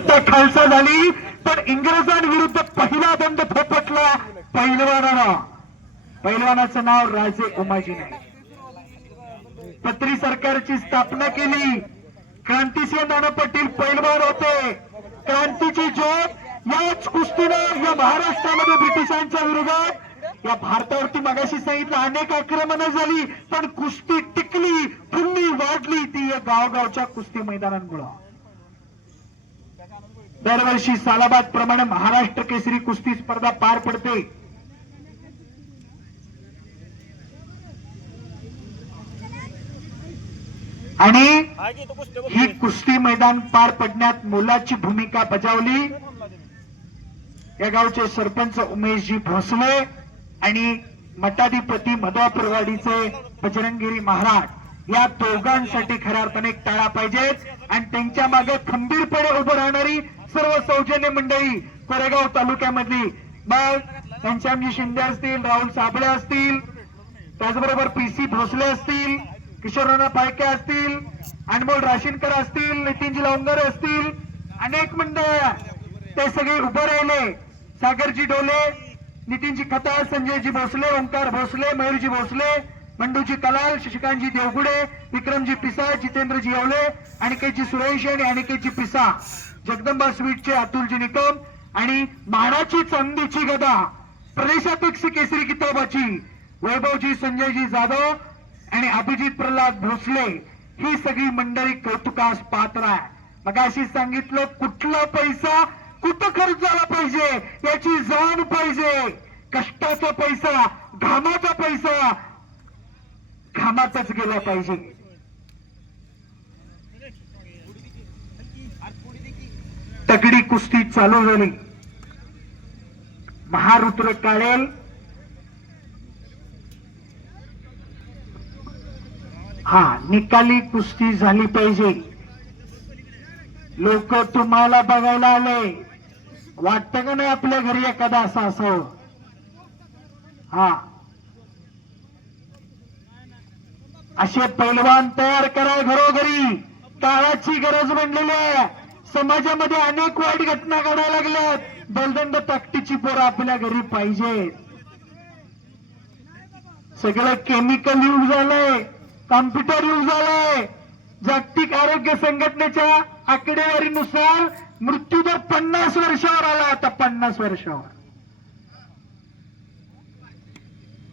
सत्ता खालसा झाली पण इंग्रजांविरुद्ध पहिला दंड थोपटला पैलवानानं पैलवानाचं नाव राजे उमाजीने पत्री सरकारची स्थापना केली. क्रांतिसिंह नाना पाटील पैलवान होते. क्रांतीची ज्योत याच कुस्तीनं या महाराष्ट्रामध्ये ब्रिटिशांच्या विरोधात. या भारतावरती मगाशी सांगितलं अनेक आक्रमणं झाली पण कुस्ती टिकली पुन्नी वाढली ती या गावगावच्या कुस्ती मैदानांमुळं. दरवर्षी सालाबाद प्रमाणे महाराष्ट्र केसरी कुस्ती स्पर्धा पार पडते. आणि ही कुस्ती मैदान पार पडण्यात मोलाची भूमिका बजावली. या गावचे सरपंच उमेशजी भोसले आणि मठाधिपती मधवापूरवाडीचे बजरंगिरी महाराज. या दोघांसाठी खऱ्या अर्थाने एक टाळा पाहिजेत आणि त्यांच्या मागे खंबीरपणे उभं राहणारी सर्व सौजन्य मंडळी कोरेगाव तालुक्यामधली मग घनश्यामजी शिंदे असतील राहुल साबळे असतील त्याचबरोबर पी सी भोसले असतील किशोरराणा पायके असतील अनमोल राशीनकर असतील नितीनजी लवंगरे असतील अनेक मंडळ ते सगळे उभे राहिले. सागरजी डोले नितीनजी खताळ संजयजी भोसले ओंकार भोसले मयूरजी भोसले बंडूजी कलाल शशिकांतजी देवगुडे विक्रमजी पिसा जितेंद्रजी येवले अनिकेतजी सुरेश आणि अनिकेतजी पिसा जगदंबा स्वीटचे अतुलजी निकम आणि मानाची चांदीची गदा प्रदेशापेक्ष केसरी किताबाची वैभवजी संजयजी जाधव आणि अभिजित प्रल्हाद भोसले ही सगळी मंडळी कौतुकास पात्र आहे. मग अशी सांगितलं कुठला पैसा कुठं खर्च झाला पाहिजे? याची जाण पाहिजे. कष्टाचा पैसा घामाचा पैसा घामाचाच गेला पाहिजे. तगडी कुस्ती चालू झाली. महारुद्र काळेल. हा निकाली कुस्ती झाली पाहिजे. लोक तुम्हाला बघायला आले. वाटतं का नाही आपल्या घरी एखादा असं असावं हा. असे पैलवान तयार करा घरोघरी. काळाची गरज बनलेली आहे. समाजामध्ये अनेक वाईट घटना घडायला लागल्यात. बलदंड ताकदीची पोरं आपल्या घरी पाहिजेत. सगळं केमिकल युग झालंय. कॉम्प्युटर युग झालंय. जागतिक आरोग्य संघटनेच्या आकडेवारीनुसार मृत्यूदर पन्नास वर्षावर आला आता पन्नास वर्षावर.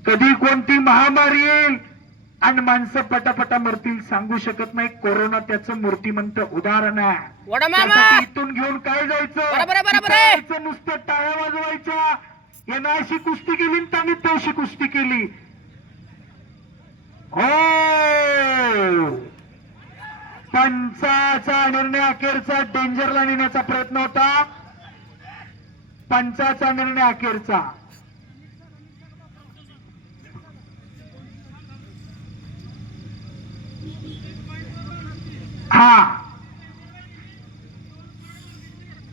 कधी कोणती महामारी येईल? आणि माणसं पटापटा मरतील सांगू शकत नाही. कोरोना त्याचं मूर्तिमंत उदाहरण आहे. इथून घेऊन काय जायचं? नुसतं टाळ्या वाजवायच्या. यानं अशी कुस्ती केली त्यांनी तशी कुस्ती केली. हो! पंचाचा निर्णय अखेरचा डेंजरला नेण्याचा प्रयत्न होता. पंचाचा निर्णय अखेरचा. हा.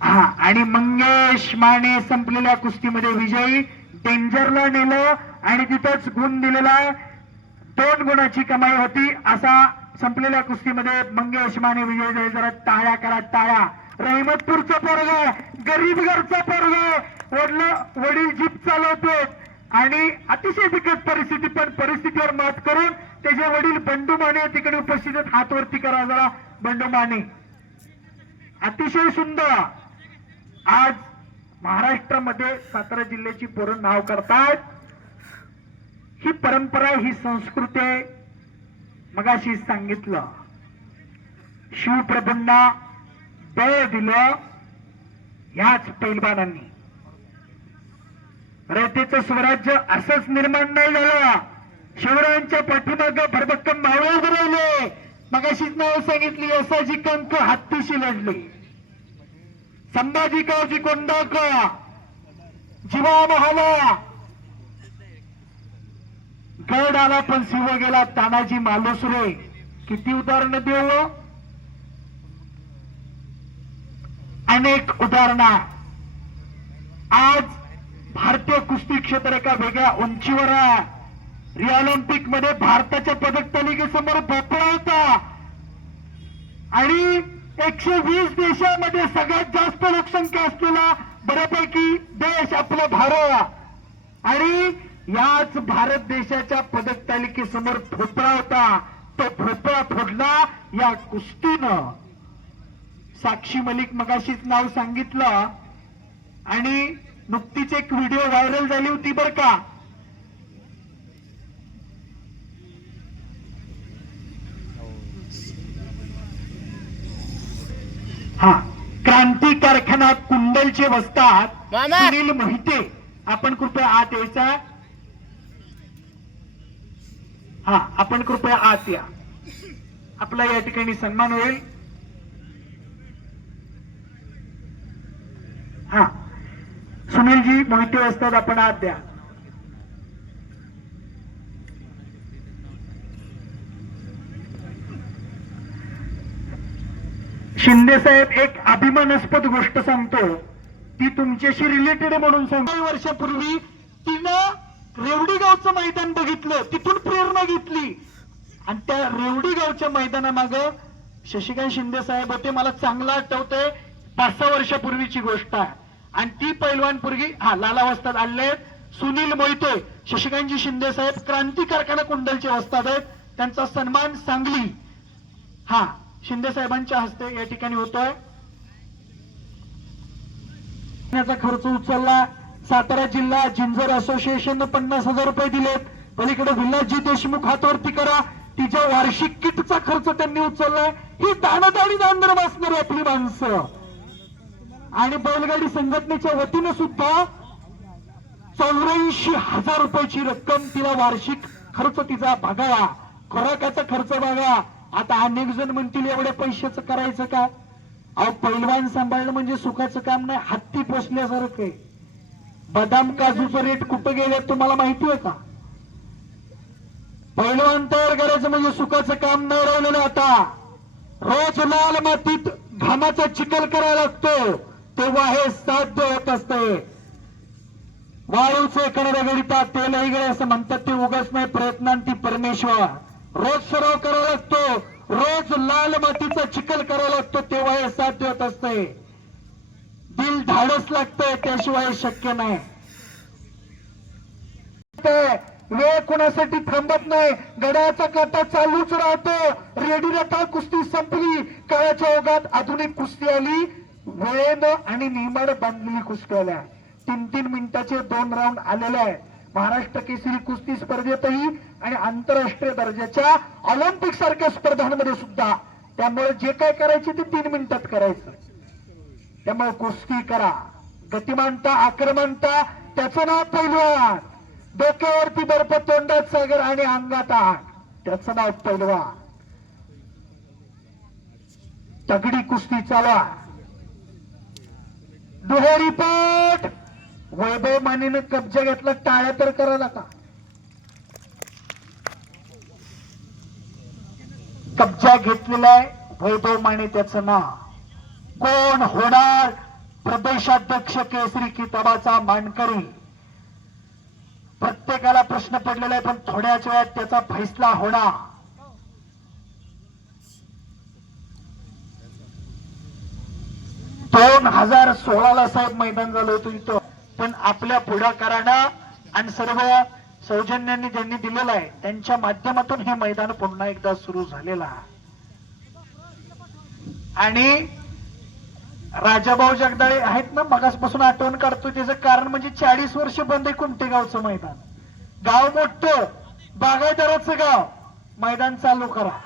हा आणि मंगेश माने संपलेल्या कुस्तीमध्ये विजयी. डेंजरला नेलं आणि तिथंच गुण दिलेला दोन गुणाची कमाई होती. असा संपलेल्या कुस्तीमध्ये मंगेश माने विजय झाले. जरा टाळ्या करा टाळ्या. रहिमतपूरचा पोरग गरीब घरचा पोरग वडलं वडील जीप चालवतो आणि अतिशय बिकट परिस्थिती पण परिस्थितीवर मात करून त्याचे वडील बंडू माने तिकडे उपस्थित आहेत. हात वरती करा जरा. बंडू माने अतिशय सुंदर. आज महाराष्ट्रामध्ये सातारा जिल्ह्याची पोरं नाव करतात. ही परंपरा ही संस्कृती आहे मगाशी सांगितलं. शिवप्रभूंना बळ दिलं ह्याच पैलवानांनी. रयतेचं स्वराज्य असंच निर्माण नाही झालं. शिवरायांच्या पाठीमागं भरभक्कम मावळे उभे राहिले. मगाशीच नाव सांगितली असाजी कंक हत्तीशी लढली. संभाजी कावजी कोंडाळकर जीवा महाला गड आला पण शिव गेला तानाजी मालुसरे. किती उदाहरणं देऊ? अनेक उदाहरणं. आज भारतीय कुस्ती क्षेत्र एका वेगळ्या उंचीवर आहे. रिओ ऑलिम्पिकमध्ये भारताच्या पदक तालिकेसमोर भोपळा होता. आणि एकशे वीस देशामध्ये सगळ्यात जास्त लोकसंख्या असलेला बऱ्यापैकी देश आपला भारत. आणि याच भारत देशाच्या पदक तालिकेसमोर भोपळा होता. तो भोपळा फोडला या कुस्तीनं. साक्षी मलिक मगाशीच नाव सांगितलं. आणि नुकतीच एक व्हिडिओ व्हायरल झाली होती बर का. हा. क्रांती कारखाना कुंडलचे वसतात. मामा! सुनील मोहिते आपण कृपया आत यायचा. हा आपण कृपया आत या. आपला या ठिकाणी सन्मान होईल. हा. सुनीलजी मोहिते असतात आपण आत द्या. शिंदे साहेब एक अभिमानास्पद गोष्ट सांगतो. ती तुमच्याशी रिलेटेड म्हणून सांगतो. काही वर्षापूर्वी तिनं रेवडी गावचं मैदान बघितलं. तिथून प्रेरणा घेतली. आणि त्या रेवडी गावच्या मैदानामाग शशिकांत शिंदे साहेब होते. मला चांगलं आठवतंय. पाच सहा वर्षापूर्वीची गोष्ट आहे. आणि ती पैलवान पूर्वी हा लाला वस्ताद आणले सुनील मोहिते शशिकांतजी शिंदे साहेब क्रांती कारखाना कुंडलचे वस्ताद आहेत. त्यांचा सन्मान सांगली. हा शिंदे साहेबांच्या हस्ते या ठिकाणी होतोय. खर्च उचलला. सातारा जिल्हा जिंजर असोसिएशन पन्नास हजार रुपये दिलेत. पलीकडे विलासजी देशमुख हातवरती करा. तिच्या वार्षिक किटचा खर्च त्यांनी उचललाय. ही दाणदाणी दानधर्म बसणारी आपली माणसं. आणि बैलगाडी संघटनेच्या वतीनं सुद्धा चौऱ्याऐंशी हजार रुपयाची रक्कम तिला वार्षिक खर्च तिचा बघा खुराकाचा खर्च बघा. आता अनेक जण म्हणतील एवढ्या पैशाचं करायचं का? अहो पैलवान सांभाळणं म्हणजे सुखाचं काम नाही हत्ती पोसल्यासारखं आहे. बदाम काजूचं रेट कुठं गेले तुम्हाला माहिती आहे का? पैलवान तयार करायचं म्हणजे सुखाचं काम नाही राहिलेलं आता. रोज लाल मातीत घामाचा चिखल करायला लागतो. तेव्हा हे साध्य होत असते. वाळूचे एखाद्या घडीता तेलही गळे असं म्हणतात ते उगाच नाही प्रयत्नांती परमेश्वर. रोज सराव करावा लागतो. रोज लाल मातीचा चिखल करावा लागतो तेव्हा हे साध्य होत असते. दिल धाडस लागतंय त्याशिवाय शक्य नाही. वेळ कोणासाठी थांबत नाही. गडाचा काटा चालूच राहतो. रेडी रथा कुस्ती संपली. काळाच्या ओघात आधुनिक कुस्ती आली. वेळेनं आणि नियमानं बांधलेली कुस्ती आल्या. तीन तीन मिनिटाचे दोन राऊंड आलेले आहेत. महाराष्ट्र केसरी कुस्ती स्पर्धेतही आणि आंतरराष्ट्रीय दर्जाच्या ऑलिम्पिक सारख्या स्पर्धांमध्ये सुद्धा. त्यामुळे जे काय करायचे ते तीन मिनिटात करायचं. त्यामुळे कुस्ती करा. गतिमानता आक्रमणता त्याचं नाव पैलवान. डोक्यावरती बर्फ तोंडात सागर आणि अंगात आग. त्याचं नाव पैलवान. तगडी कुस्ती चालवा. दुहेरी पाठ वैभव मानेनं कब्जा घेतला टाळ्या तर करायला का कब्जा घेतलेला आहे वैभव माने त्याचं नाव. कोण होणार? प्रदेशाध्यक्ष केसरी किताबाचा मानकरी. प्रत्येकाला प्रश्न पडलेला आहे पण थोड्याच वेळात त्याचा फैसला होणार. दोन हजार सोळाला साहेब मैदान झालं होतं इथं. पण आपल्या पुढाकारानं आणि सर्व सौजन्यांनी ज्यांनी दिलेलं आहे त्यांच्या माध्यमातून हे मैदान पुन्हा एकदा सुरू झालेलं आहे. आणि राजाभाऊ जगदाळे आहेत ना मगासपासून आठवण काढतो त्याचं कारण म्हणजे चाळीस वर्ष बंद आहे कुमटेगावचं मैदान. गाव मोठं बागायदाराचं गाव. मैदान चालू करा.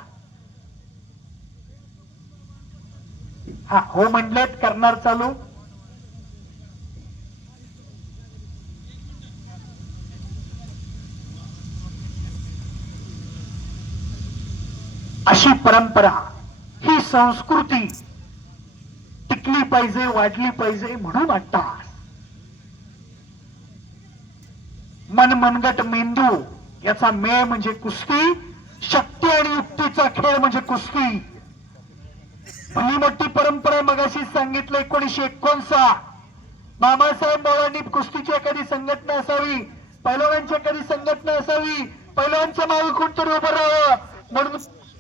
हा हो म्हणलेत करणार चालू. अशी परंपरा ही संस्कृती टिकली पाहिजे वाढली पाहिजे म्हणून अट्टास मन मनगट मेंदू याचा मेळ म्हणजे कुस्ती शक्ती आणि युक्तीचा खेळ म्हणजे कुस्ती. भली मोठी परंपरा मगाशी सांगितलं एकोणीशे एकोणसाठ. बाबासाहेब मोळांनी कुस्तीची एखादी संघटना असावी पैलवानची एखादी संघटना असावी पैलवानच्या मागे कोणतरी उभं राहावं म्हणून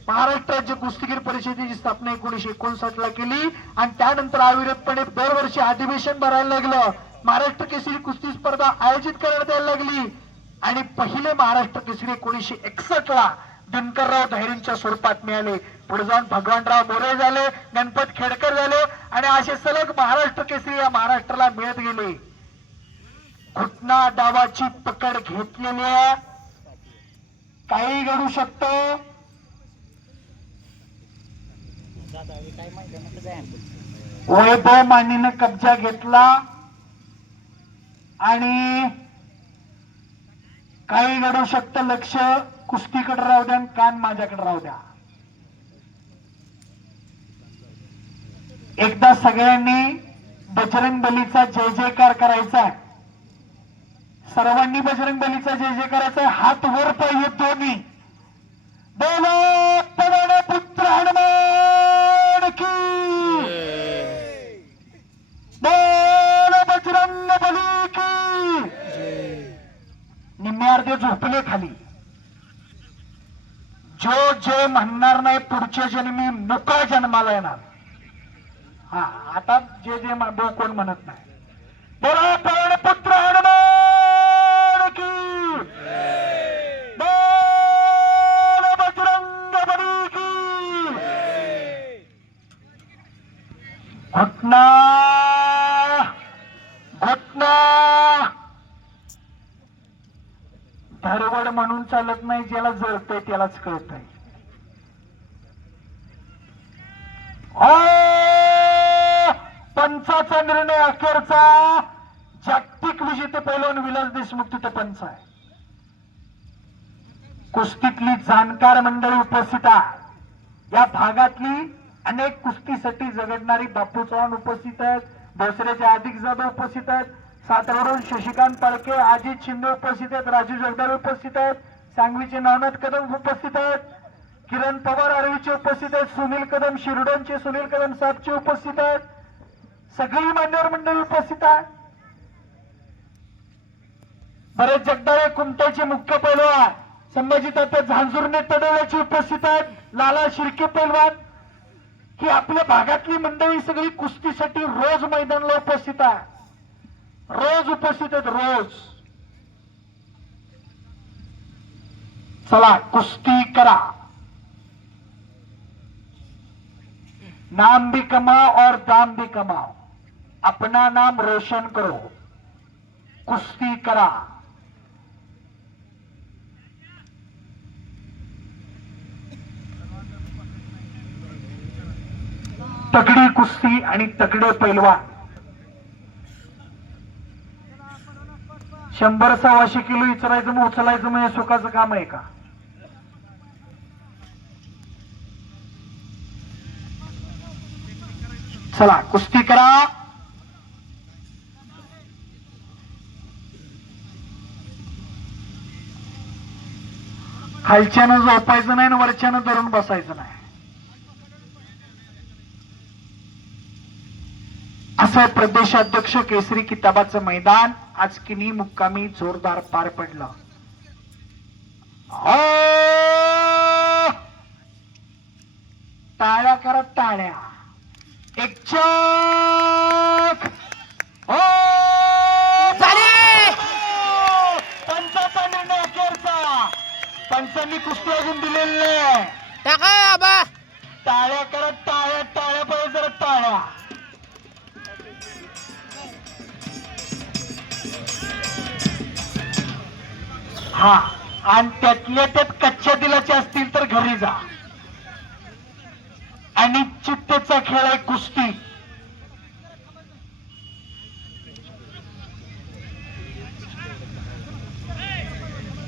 महाराष्ट्र राज्य कुस्तीगीर परिषदेची स्थापना एकोणीशे एकोणसाठ ला केली आणि त्यानंतर अविरतपणे दरवर्षी अधिवेशन भरायला लागलं. महाराष्ट्र केसरी कुस्ती स्पर्धा आयोजित करण्यात यायला लागली. आणि पहिले महाराष्ट्र केसरी एकोणीशे एकसष्ट ला दिनकरराव धैरींच्या स्वरूपात मिळाले. पुढे जाऊन भगवानराव मोरे झाले गणपत खेडकर झाले आणि असे सलग महाराष्ट्र केसरी या महाराष्ट्राला मिळत गेले. घुटना डावाची पकड घेतलेली आहे. काही घडू शकतं? वैभव मानेनं कब्जा घेतला आणि काही घडू शकतं लक्ष कुस्तीकडे राहू द्या आणि कान माझ्याकडे राहू द्या. एकदा सगळ्यांनी बजरंग बलीचा जय जयकार करायचा आहे. सर्वांनी बजरंग बलीचा जय जय करायचा आहे. हात वर पाहिजे दोन्ही. बोलो पुत्र हनुमान! निम्मे अर्धे झोपले खाली. जो जे म्हणणार नाही पुढच्या जन्मी मोकळा जन्माला येणार. हा आता जे जे कोण म्हणत नाही. बरोबर पवन पुत्र हनुमान की बोलो बजरंग बली की घटना घटना धरवड म्हणून चालत नाही ज्याला जळतय त्यालाच कळत आहे हो! पंचाचा निर्णय अखेरचा. जागतिक विजेते पैलवान विलास देशमुख तिथे पंच आहे. कुस्तीतली जाणकार मंडळी उपस्थित आहे या भागातली अनेक कुस्तीसाठी झगडणारी बापू चव्हाण उपस्थित आहेत. भोसऱ्याचे अधिक जाधव उपस्थित आहेत. सातारावरून शशिकांत पाळके अजित शिंदे उपस्थित आहेत. राजू जगदाळे उपस्थित आहेत. सांगवीचे नानद कदम उपस्थित आहेत. किरण पवार आरवीचे उपस्थित आहेत. सुनील कदम शिरडोनचे सुनील कदम साहेबचे उपस्थित आहेत. सगळी मान्यवर मंडळी उपस्थित आहे बरेच जगदाळे कुमट्याचे मुख्य पैलवान संभाजी तात्या झांजुर्णे तडवल्याचे उपस्थित आहेत. लाला शिर्के पैलवान. ही आपल्या भागातली मंडळी सगळी कुस्तीसाठी रोज मैदानाला उपस्थित आहे रोज उपस्थित आहेत रोज. चला कुस्ती करा. नाम भी कमाओ और दाम भी कमाओ. अपना नाम रोशन करो. कुस्ती करा. तगडी कुस्ती आणि तगडे पैलवान. शंभर सव्वाशे किलो इचरायचं मग उचलायचं म्हणजे सुखाचं काम आहे का? चला कुस्ती करा. खालच्यानं झोपायचं नाही आणि वरच्यानं धरून बसायचं नाही. असं प्रदेशाध्यक्ष केसरी किताबाचं मैदान आज किनी मुक्कामी जोरदार पार पडलं. हो! टाळ्या करा टाळ्या. एक चक हो पंचाचा निर्णय अखेरचा पंचांनी कुस्ती अजून दिलेली नाही. टाका आबा. टाळ्या करत टाळ्या टाळ्या पाहिजे जरा टाळ्या. हा आणि त्यातल्या त्यात कच्च्या दिलाचे असतील तर घरी जा. आणि चित्तेचा खेळ आहे कुस्ती.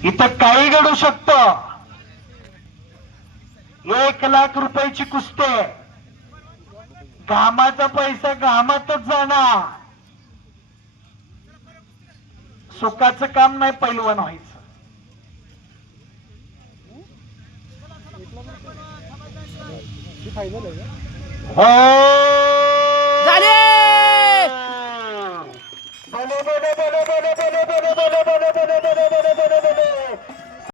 इथं काही घडू शकत. एक लाख रुपयाची कुस्ती घामाचा पैसा घामातच जाणार. सुखाचं काम नाही पैलवान व्हायचं. জানি